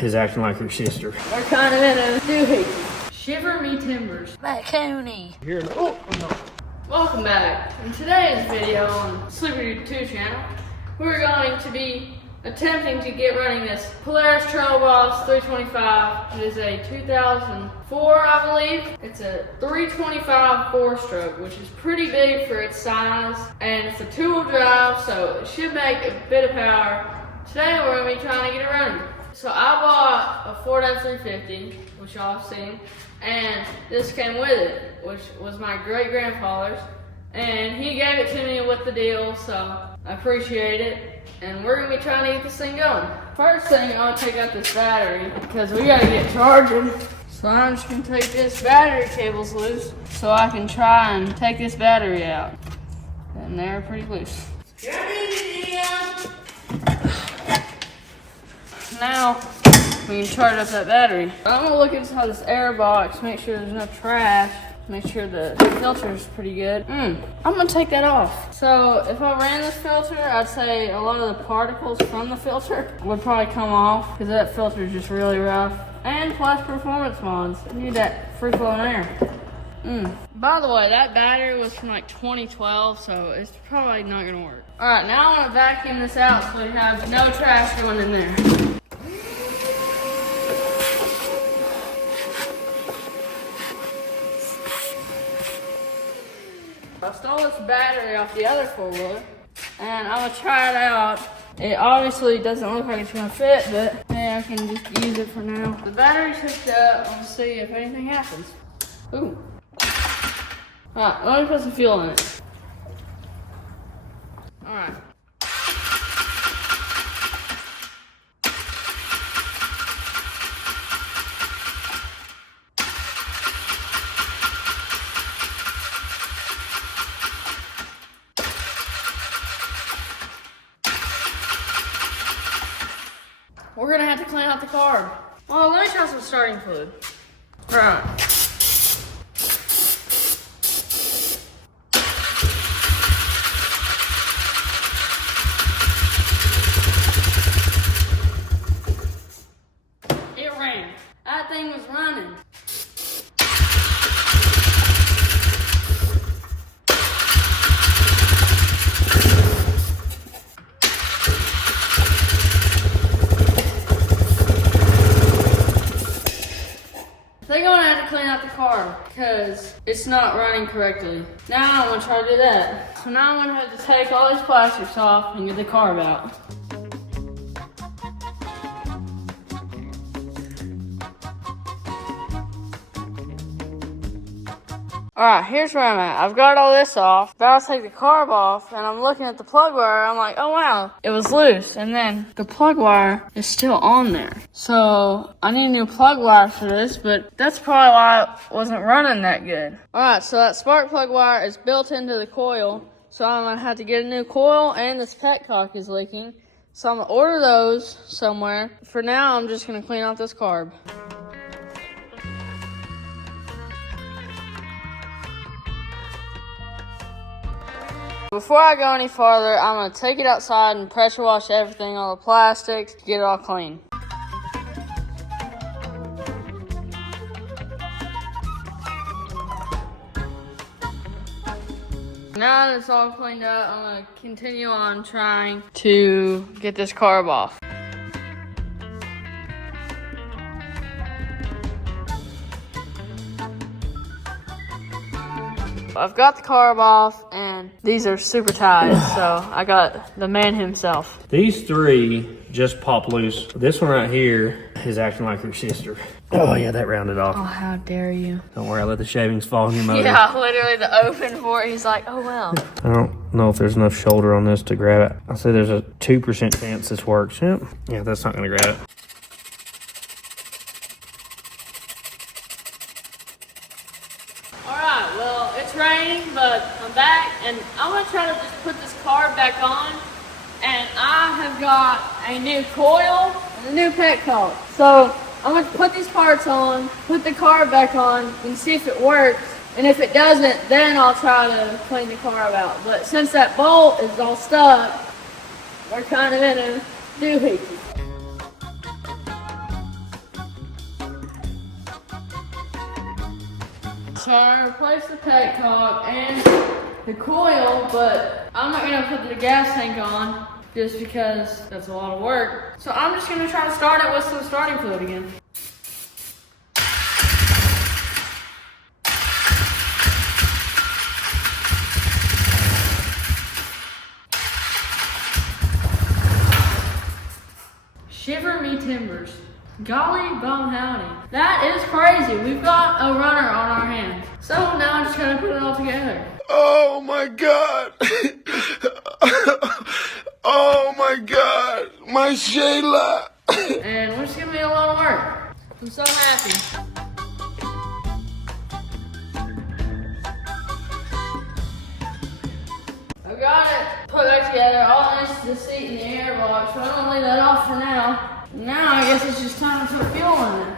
is acting like her sister. We're kind of in a doohickey. Shiver me timbers. Matt Cooney. Here in the, Welcome back. In today's video on Sleeper 2 channel, we're going to be attempting to get running this Polaris Trail Boss 325. It is a 2004, I believe. It's a 325 4-stroke, which is pretty big for its size, and it's a 2-wheel drive, so it should make a bit of power. Today we're going to be trying to get it running. So I bought a Ford F-350, which y'all have seen, and this came with it, which was my great-grandfather's, and he gave it to me with the deal, so I appreciate it, and we're going to be trying to get this thing going. First thing, I'll take out this battery, because we got to get charging. So I'm just going to take this battery cables loose, so I can try and take this battery out. And they're pretty loose. Now, we can charge up that battery. I'm gonna look inside this air box, make sure there's no trash, make sure the filter is pretty good. I'm gonna take that off. So if I ran this filter, I'd say a lot of the particles from the filter would probably come off, because that filter is just really rough. And plus performance mods, you need that free flowing air. By the way, that battery was from like 2012, so it's probably not gonna work. All right, now I wanna vacuum this out so we have no trash going in there. I stole this battery off the other 4-wheeler, and I'm gonna try it out. It obviously doesn't look like it's gonna fit, but hey, I can just use it for now. The battery's hooked up. We'll see if anything happens. Ooh. Alright, let me put some fuel in it. Alright. We're gonna have to clean out the carb. Oh, let me try some starting fluid. Alright. It ran. That thing was running. They're gonna have to clean out the car because it's not running correctly. Now I'm gonna try to do that. So now I'm gonna have to take all these plastics off and get the carb out. Alright, here's where I'm at. I've got all this off, about to take the carb off, and I'm looking at the plug wire. I'm like, oh wow, it was loose. And then the plug wire is still on there. So I need a new plug wire for this, but that's probably why it wasn't running that good. Alright, so that spark plug wire is built into the coil. So I'm gonna have to get a new coil, and this petcock is leaking. So I'm gonna order those somewhere. For now, I'm just gonna clean out this carb. Before I go any farther, I'm going to take it outside and pressure wash everything, all the plastics, to get it all clean. Now that it's all cleaned up, I'm going to continue on trying to get this carb off. I've got the carb off, and these are super tight, so I got the man himself. these three just pop loose. This one right here is acting like her sister. Oh yeah, that rounded off. Oh, how dare you. Don't worry, I let the shavings fall in your motor. Yeah, literally the open for it, he's like, oh well. I don't know if there's enough shoulder on this to grab it. I'll say there's a 2% chance this works. Yep. Yeah, that's not gonna grab it. Alright, well, it's raining, but I'm back, and I'm going to try to just put this carb back on, and I have got a new coil and a new petcock. So I'm going to put these parts on, put the carb back on, and see if it works. And if it doesn't, then I'll try to clean the carb out. But since that bolt is all stuck, we're kind of in a doohickey. So I replaced the petcock and the coil, but I'm not gonna put the gas tank on just because that's a lot of work. So I'm just gonna try to start it with some starting fluid again. Shiver me timbers. Golly bum howdy. That is crazy. We've got a runner on our hands. So now I'm just gonna put it all together. Oh my God. Oh my God. My Shayla. And which is gonna be a lot of work. I'm so happy. I got it put back together. All this is the seat and the airbox, so I'm gonna leave that off for now. Now I guess it's just time to put fuel in it.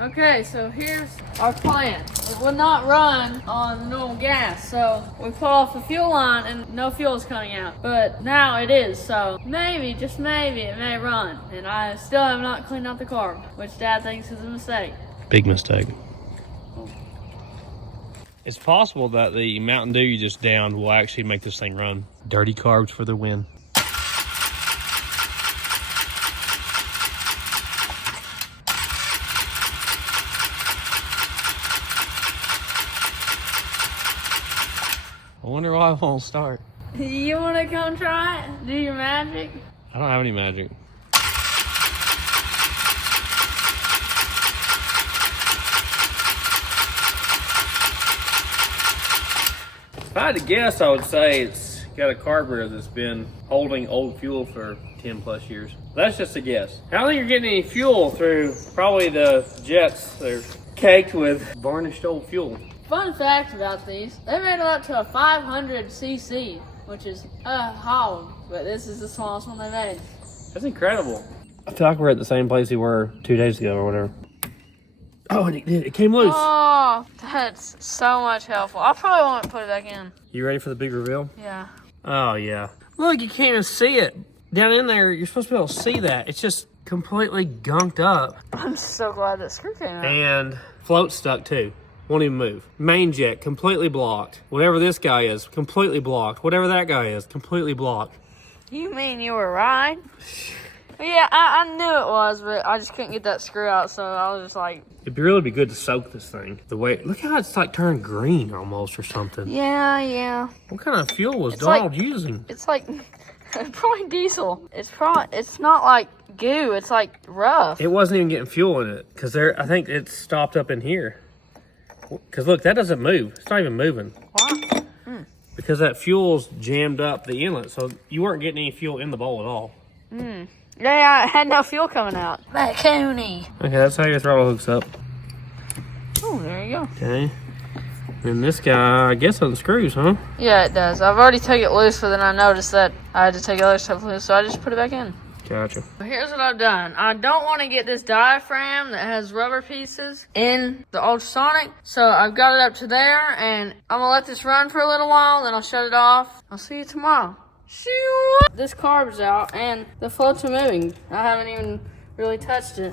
Okay, so here's our plan. It would not run on the normal gas, so we pull off the fuel line and no fuel is coming out. But now it is, so maybe, just maybe, it may run. And I still have not cleaned out the carb, which Dad thinks is a mistake. Big mistake. It's possible that the Mountain Dew you just downed will actually make this thing run. Dirty carbs for the win. I wonder why it won't start. You want to come try it? Do your magic? I don't have any magic. If I had to guess, I would say it's got a carburetor that's been holding old fuel for 10 plus years. That's just a guess. I don't think you're getting any fuel through probably the jets. They're caked with varnished old fuel. Fun fact about these, they made it up to a 500cc, which is a hog, but this is the smallest one they made. That's incredible. I feel like we're at the same place we were 2 days ago or whatever. Oh, and it came loose. Oh, that's so much helpful. I probably won't put it back in. You ready for the big reveal? Yeah. Oh, yeah. Look, you can't even see it. Down in there, you're supposed to be able to see that. It's just completely gunked up. I'm so glad that screw came out. And float stuck too. Won't even move. Main jet, completely blocked. Whatever this guy is, completely blocked. Whatever that guy is, completely blocked. You mean you were right? Yeah, I knew it was, but I just couldn't get that screw out, so I was just like... It'd really be good to soak this thing. The way, look how it's like turned green almost or something. Yeah. What kind of fuel was It's Donald like- using? It's like, probably diesel. It's not like goo, it's like rough. It wasn't even getting fuel in it, because I think it stopped up in here. Because look, that doesn't move. It's not even moving. Why? Because that fuel's jammed up the inlet, so you weren't getting any fuel in the bowl at all. Yeah, I had no fuel coming out. Macooney. Okay, that's how your throttle hooks up. Oh, there you go. Okay. And this guy, I guess, unscrews, huh? Yeah, it does. I've already taken it loose, but then I noticed that I had to take other stuff loose, so I just put it back in. Gotcha. Here's what I've done. I don't want to get this diaphragm that has rubber pieces in the ultrasonic, so I've got it up to there, and I'm going to let this run for a little while, then I'll shut it off. I'll see you tomorrow. Shoo! This carb's out, and the floats are moving. I haven't even really touched it.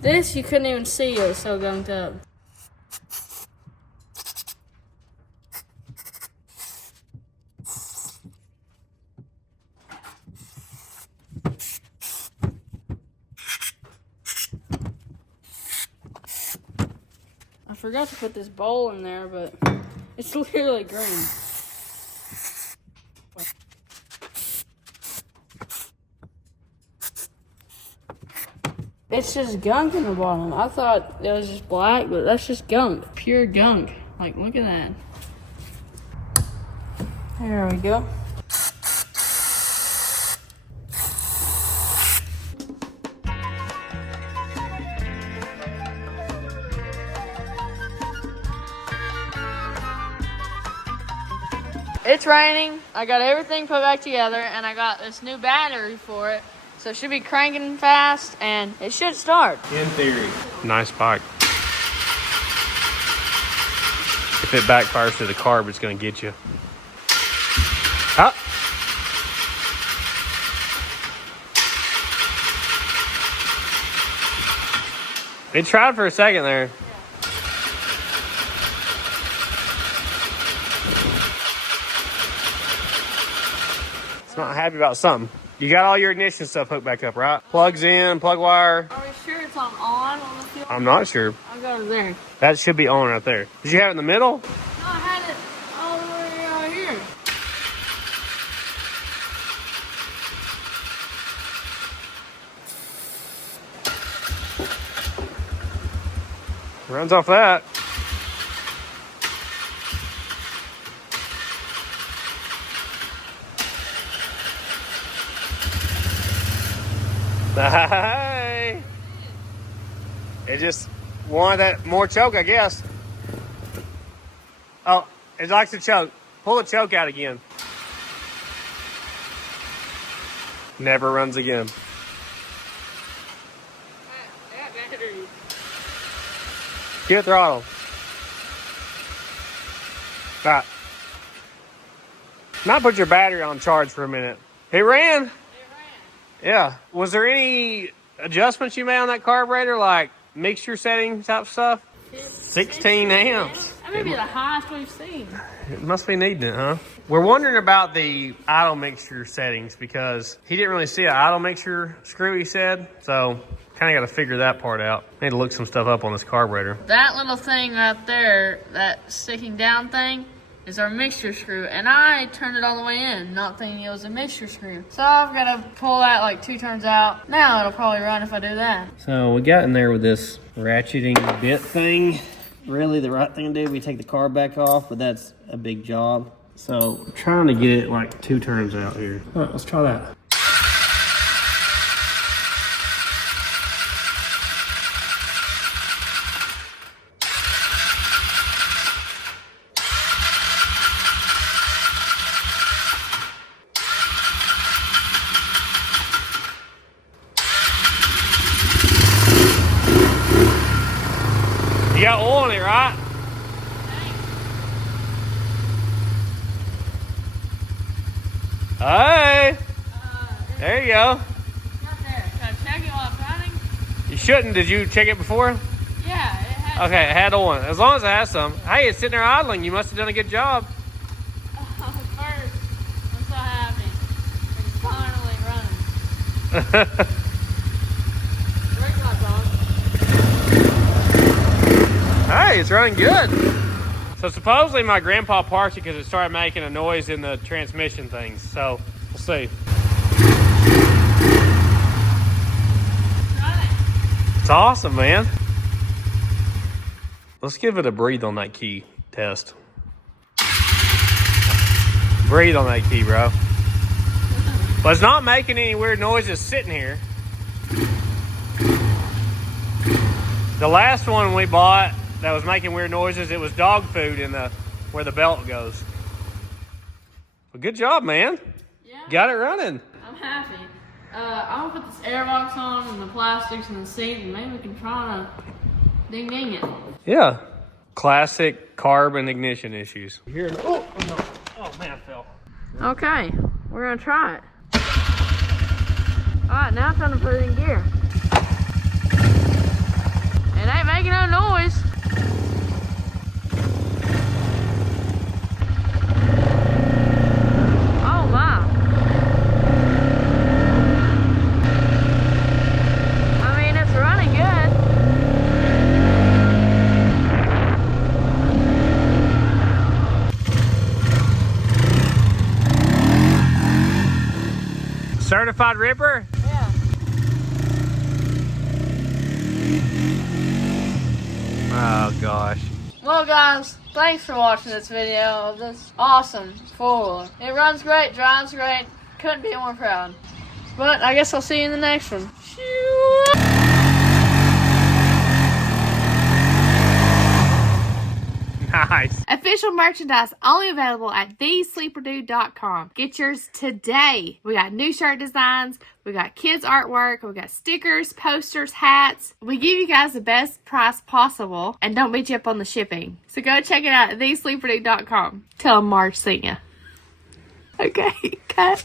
This, you couldn't even see it, it's so gunked up. I forgot to put this bowl in there, but it's literally green. It's just gunk in the bottom. I thought it was just black, but that's just gunk. Pure gunk. Like, look at that. There we go. it's raining. I got everything put back together, and I got this new battery for it. So it should be cranking fast, and it should start. In theory. Nice bike. If it backfires to the carb, it's going to get you. Ah. It tried for a second there. It's not happy about something. You got all your ignition stuff hooked back up, right? Plugs in, plug wire. Are we sure it's on the fuel? I'm not sure. I'll go to there. That should be on right there. Did you have it in the middle? No, I had it all the way right here. Runs off that. Hey. It just wanted that more choke, I guess. Oh, it likes to choke. Pull the choke out again. Never runs again. Give it throttle. All right. Now put your battery on charge for a minute. It ran. Yeah. Was there any adjustments you made on that carburetor, like mixture setting type stuff? 16 amps. That may be the highest we've seen. It must be needing it, huh? We're wondering about the idle mixture settings because he didn't really see an idle mixture screw, he said. So kind of got to figure that part out. Need to look some stuff up on this carburetor. That little thing right there, that sticking down thing, is our mixture screw, and I turned it all the way in, not thinking it was a mixture screw. So I've got to pull that like 2 turns out. Now it'll probably run if I do that. So we got in there with this ratcheting bit thing. Really the right thing to do, we take the carb back off, but that's a big job. So I'm trying to get it like 2 turns out here. All right, let's try that. You got oil in it, right? Hey! There you go. Right there. Should I check it while it's running? You shouldn't. Did you check it before? Yeah, it has. Okay, it had oil. As long as it has some. Hey, it's sitting there idling. You must have done a good job. First, I'm so happy. It's finally running. Brake light's on. Hey, it's running good. So supposedly my grandpa parked it because it started making a noise in the transmission things. So we'll see. It's awesome, man. Let's give it a breathe on that key test. Breathe on that key, bro. But it's not making any weird noises sitting here. The last one we bought that was making weird noises, it was dog food in the where the belt goes. Well, good job, man. Yeah. Got it running. I'm happy. I'm gonna put this airbox on and the plastics and the seat, and maybe we can try to ding it. Yeah. Classic carb and ignition issues. Here. Oh, no. Oh man, I fell. Okay, we're gonna try it. All right, now it's time to put it in gear. It ain't making no noise. Oh my. I mean, it's running good. Certified ripper? Yeah. Oh gosh. Well guys, thanks for watching this video of this awesome four-wheeler. It runs great, drives great, couldn't be more proud. But I guess I'll see you in the next one. Nice. Official merchandise only available at thesleeperdude.com. Get yours today. We got new shirt designs. We got kids artwork. We got stickers, posters, hats. We give you guys the best price possible and don't beat you up on the shipping. So go check it out at thesleeperdude.com. Tell them Marge sent you. Okay, cut.